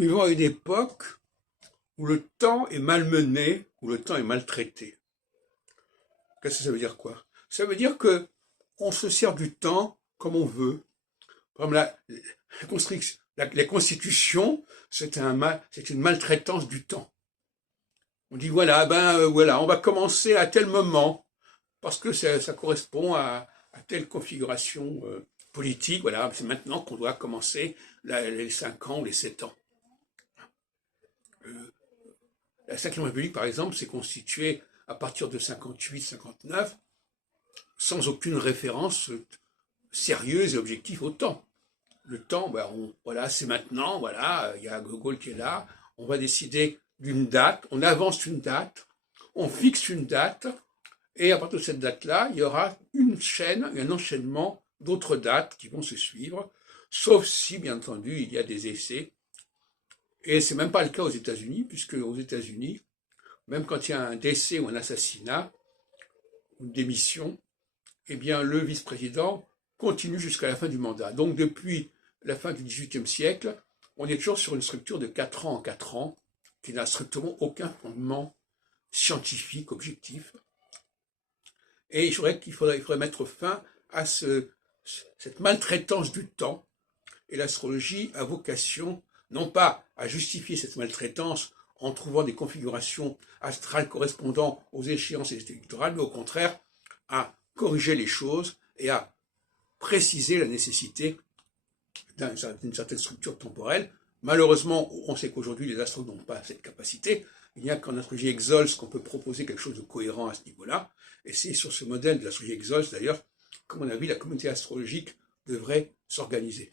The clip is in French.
Nous vivons à une époque où le temps est malmené, où le temps est maltraité. Qu'est-ce que ça veut dire quoi? Ça veut dire que on se sert du temps comme on veut. Par exemple, les constitutions, c'est une maltraitance du temps. On dit voilà, voilà, on va commencer à tel moment parce que ça correspond à telle configuration politique. Voilà, c'est maintenant qu'on doit commencer les 5 ans ou les 7 ans. La Cinquième République, par exemple, s'est constituée à partir de 58-59 sans aucune référence sérieuse et objective au temps. Le temps, voilà, c'est maintenant, voilà, il y a Gaulle qui est là, on va décider d'une date, on avance une date, on fixe une date, et à partir de cette date-là, il y aura une chaîne, un enchaînement d'autres dates qui vont se suivre, sauf si, bien entendu, il y a des essais. Et c'est même pas le cas aux États-Unis, puisque aux États-Unis, même quand il y a un décès ou un assassinat, une démission, eh bien, le vice-président continue jusqu'à la fin du mandat. Donc, depuis la fin du XVIIIe siècle, on est toujours sur une structure de 4 ans en 4 ans, qui n'a strictement aucun fondement scientifique, objectif. Et il faudrait mettre fin à cette maltraitance du temps. Et l'astrologie a vocation, non pas à justifier cette maltraitance en trouvant des configurations astrales correspondant aux échéances électorales, mais au contraire, à corriger les choses et à préciser la nécessité d'une certaine structure temporelle. Malheureusement, on sait qu'aujourd'hui, les astrologues n'ont pas cette capacité. Il n'y a qu'en astrologie Exols qu'on peut proposer quelque chose de cohérent à ce niveau-là. Et c'est sur ce modèle de l'astrologie Exols, d'ailleurs, qu'à mon avis, la communauté astrologique devrait s'organiser.